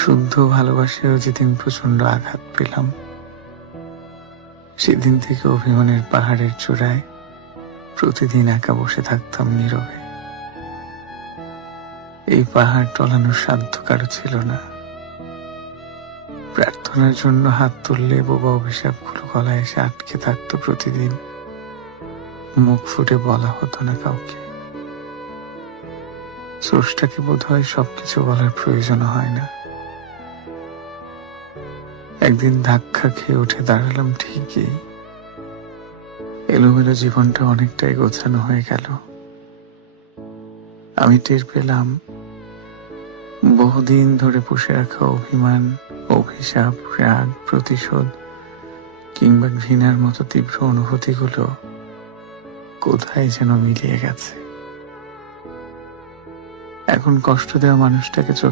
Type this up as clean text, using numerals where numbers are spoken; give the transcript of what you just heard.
শুদ্ধ ভালোবাসায়ও যেদিন প্রচন্ড আঘাত পেলাম, সেদিন থেকে অভিমানের পাহাড়ের চূড়ায় প্রতিদিন একা বসে থাকতাম নীরবে। এই পাহাড় টলানোর সাধ্য কারো ছিল না। প্রার্থনার জন্য হাত তুললে বোবা অভিশাপগুলো গলায় এসে আটকে থাকতো প্রতিদিন। মুখ ফুটে বলা হতো না কাউকে। স্রষ্টাকে বোধ হয় সবকিছু বলার প্রয়োজন হয় না। একদিন ধাক্কা খেয়ে উঠে দাঁড়ালাম ঠিকই, এলোমেলো জীবনটা অনেকটাই গোছানো হয়ে গেল। আমি টের পেলাম বহুদিন ধরে পুষে রাখা অভিমান, অভিশাপ, রাগ, প্রতিশোধ কিংবা ঘৃণার মতো তীব্র অনুভূতিগুলো কোথায় যেন মিলিয়ে গেছে। এখন কষ্ট দেওয়া মানুষটাকে চোখে